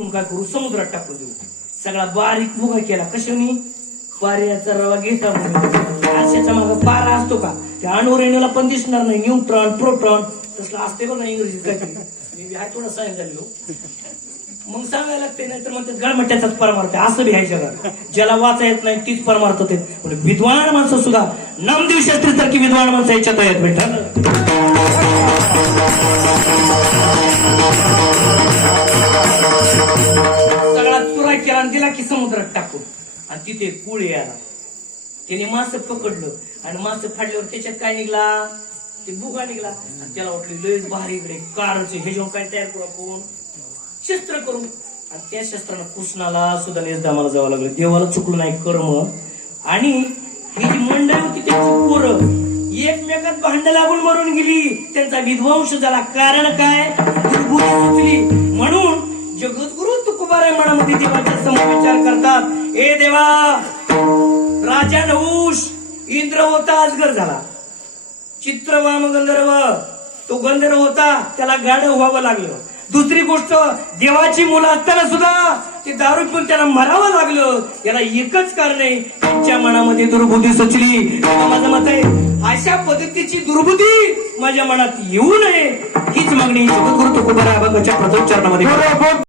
आपण काय करू समुद्रात टाकून देऊ. सगळा बारीक मुगा केला. कशाने? पार्याचा रवा घेता आरशाच्या मागे पारा असतो का? त्या अणुरेणीला पण दिसणार नाही. Neutron proton. तसला असते बघ ना इंग्रजीत काहीतरी मी हा थोडा सायन्स झालेलो. मग सांगायला लागते नाही तर म्हणतात गळमट्याचाच परमार्थ आहे. असं बी आहे जगात. ज्याला वाचा येत नाही तीच परमार्थ ते. म्हणजे विद्वान माणसं सुद्धा. नामदेव शास्त्री सारखी विद्वान माणसं याच्यात आहेत बेटा सगळा चुरा केला आणि दिला की समुद्रात टाकून आणि तिथे कुळ आला. त्याने मास पकडलं आणि मास फाडल्यावर त्याच्यात काय निघला? ते बुगा निघाला. आणि त्याला वाटलं लयच भारी इकडे कारच हे जेव्हा काय तयार करू आपण? शस्त्र करू. आणि त्या शस्त्रानं कृष्णाला सुद्धा नेसदामाला जावं लागलं. देवाला चुकलं नाही कर्म. आणि ही जी मंडळी होती त्याची पोरं एकमेकात भांड लागून मरून गेली. त्यांचा विध्वंस झाला. कारण काय? दुर्बुद्धी सुचली तुकोबाराय मनामध्ये देवाच्या समोर विचार करतात. ए देवा राजा नहुष इंद्र होता अजगर झाला. चित्रवाम गंधर्व तो गंधर्व होता त्याला गाड व्हावं लागलं. दुसरी गोष्ट देवाची मुलं असताना सुद्धा ते दारू पिऊन त्याला मरावं लागलं. याला एकच कारण आहे त्यांच्या मनामध्ये दुर्बुद्धी सुचली. माझं मत आहे अशा पद्धतीची दुर्बुद्धी माझ्या मनात येऊ नये. हीच मागणी जगद्गुरु तुकोबारा अभंगाच्या प्रथम चरणामध्ये.